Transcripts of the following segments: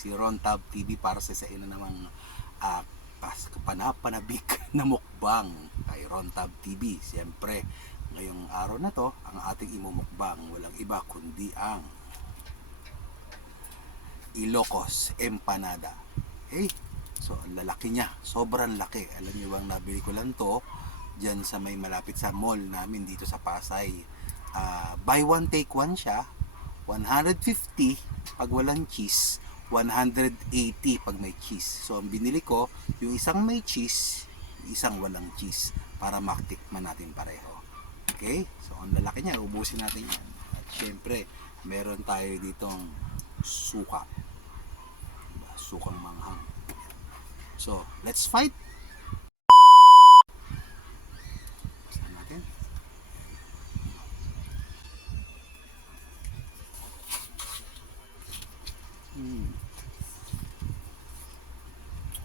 si Ron Tab TV para sa isa na namang uh, panapanabik na mukbang kay Ron Tab TV. Siyempre, ngayong araw na to, ang ating imumukbang walang iba kundi ang Ilocos Empanada. Okay? So, ang lalaki niya. Sobrang laki. Alam niyo bang nabili ko lang to dyan sa may malapit sa mall namin dito sa Pasay. Buy one take one siya. 150 pag walang cheese, 180 pag may cheese. So ang binili ko, yung isang may cheese, yung isang walang cheese para maktikman natin pareho. Okay? So ang lalaki niya, ubusin natin yan. At syempre, meron tayo ditong suka. Sukang manghang. So, let's fight! Basta natin.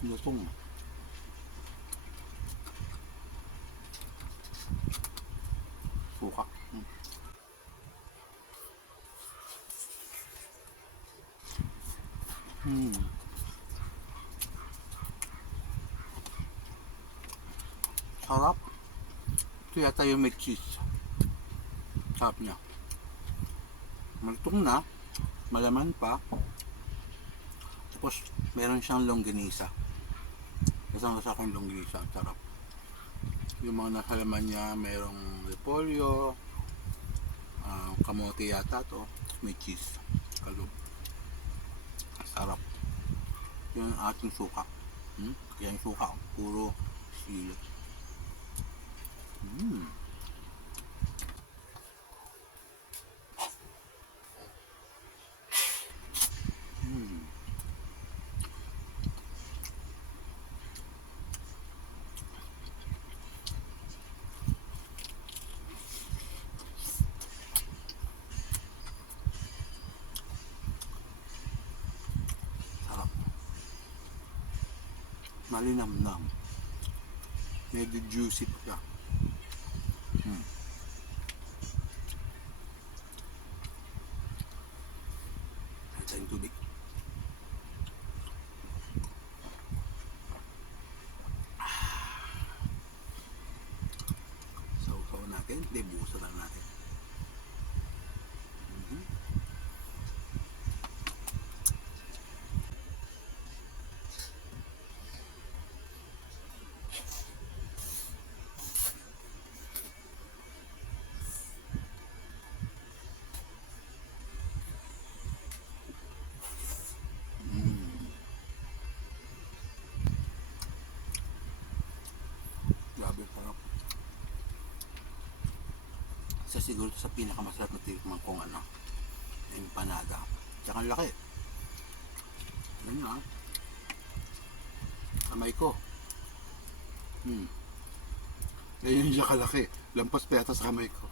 Lutong. Suka. Sarap. Ito yata yung may cheese. Sarap niya. Malutong na. Malaman pa. Tapos, meron siyang longganisa. Lasang-lasa akong longganisa. Sarap. Yung mga nasa laman niya, merong repolyo, kamote yata to. May cheese. Kalog. Sarap. Yung ating suka. Yan suka. Puro sili. Sarap. Malinamnam. Medyo juicy pa siya. Tayong tubig. Sausaw natin. Buhusan lang natin. Grabe, sarap. Isa siguro sa pinakamasarap na tikman kong empanada. Tsaka ang laki. Yan na. Kamay ko. Ganyan siya kalaki. Lampas pa yata sa kamay ko.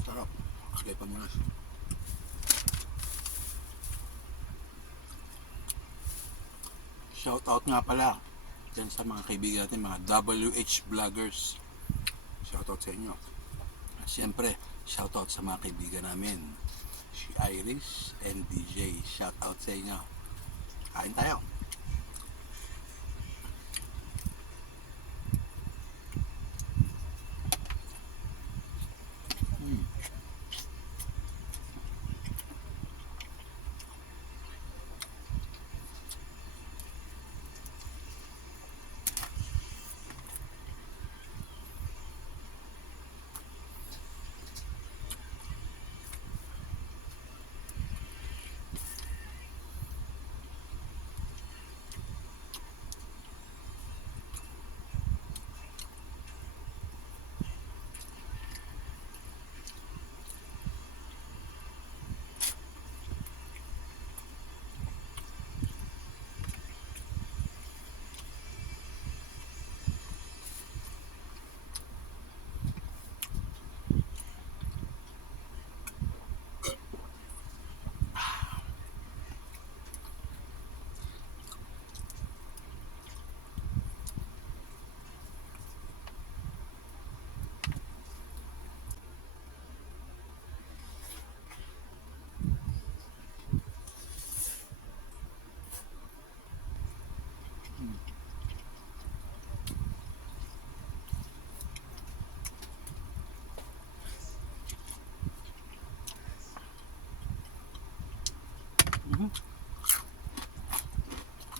Sarap. Sige pa muna. Shout out nga pala dyan sa mga kaibigan natin, mga WH vloggers. Shout out sa inyo. Siyempre, shout out sa mga kaibigan namin, si Iris and DJ. Shout out sa inyo. Kain tayo.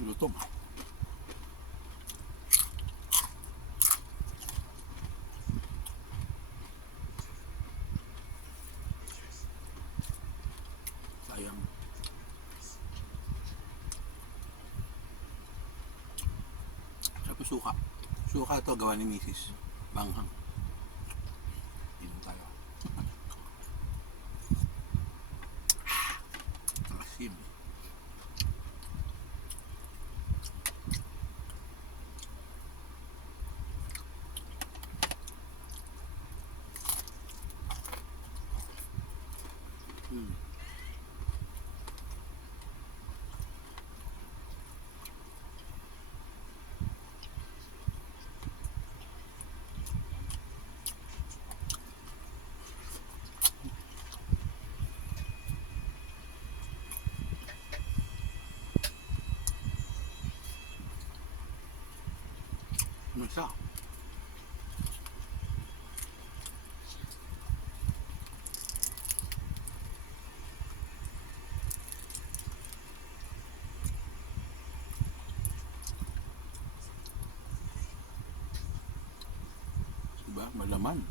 Lutom. Sayang. Sabi suka. Suka to gawa ni Mrs. Banghang. Inom tayo. Masim. Masa. Diba? Malaman.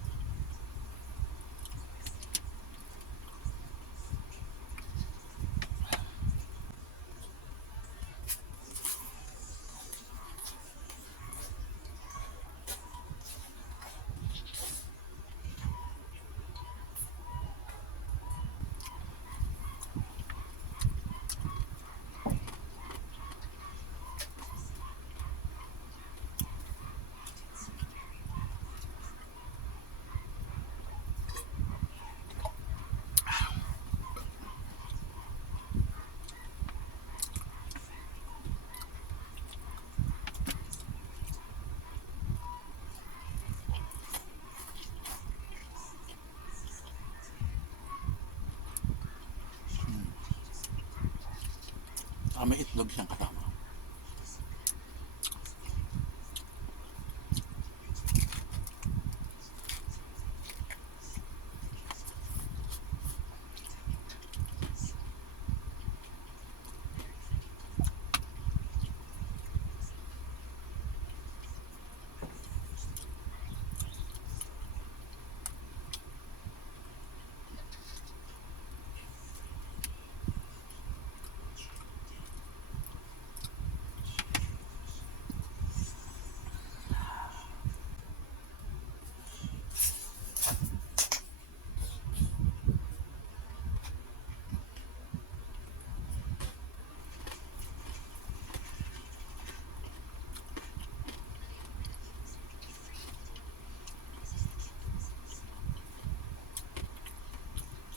May itlog siyang kasama.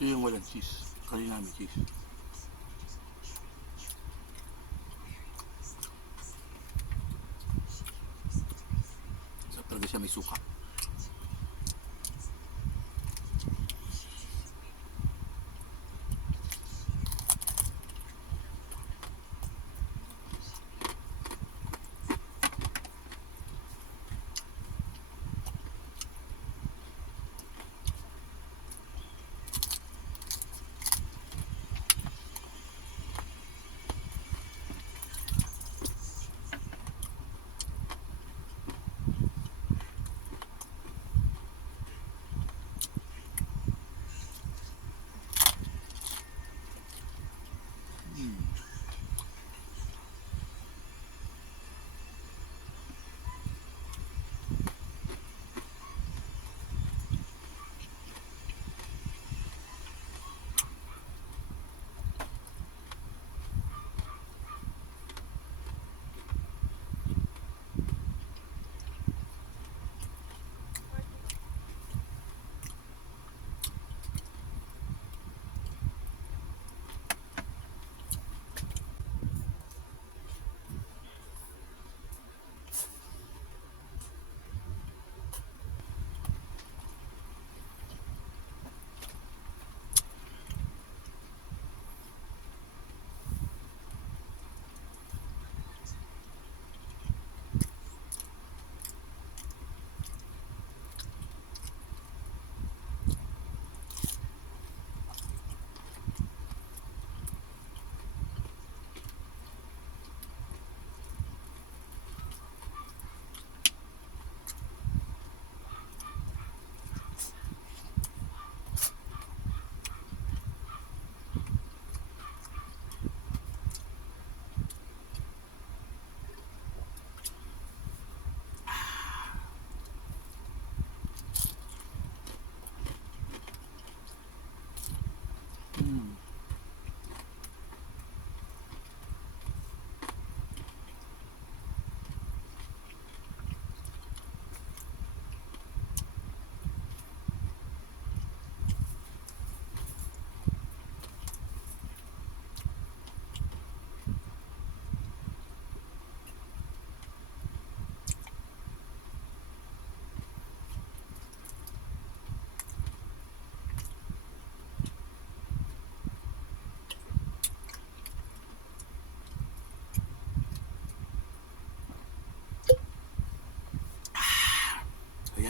Ito yung walang cheese. Kanina may cheese. Sarap talaga siya, may suka.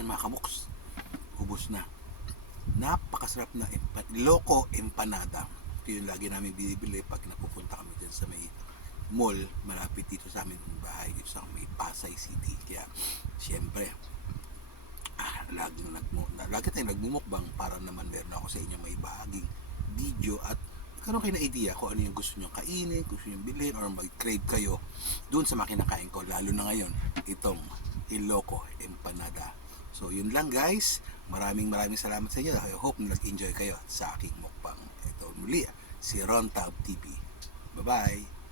yan mga kamoks. Ubus na. Napakasarap na Ilocos empanada. Ito yung lagi namin binibili pag napupunta kami dyan sa may mall malapit dito sa amin bahay, dito sa may Pasay City. Kaya syempre lagi tayong nagmumukbang para naman meron ako sa inyo may bahaging video at karon kayo na idea kung ano yung gusto nyo kainin, gusto nyo bilhin or mag-crave kayo dun sa mga kinakain ko, lalo na ngayon itong Ilocos empanada. So yun lang guys, maraming salamat sa inyo. I hope na nag-enjoy kayo sa aking mukbang. Ito muli si Ron Taub TV. Bye bye.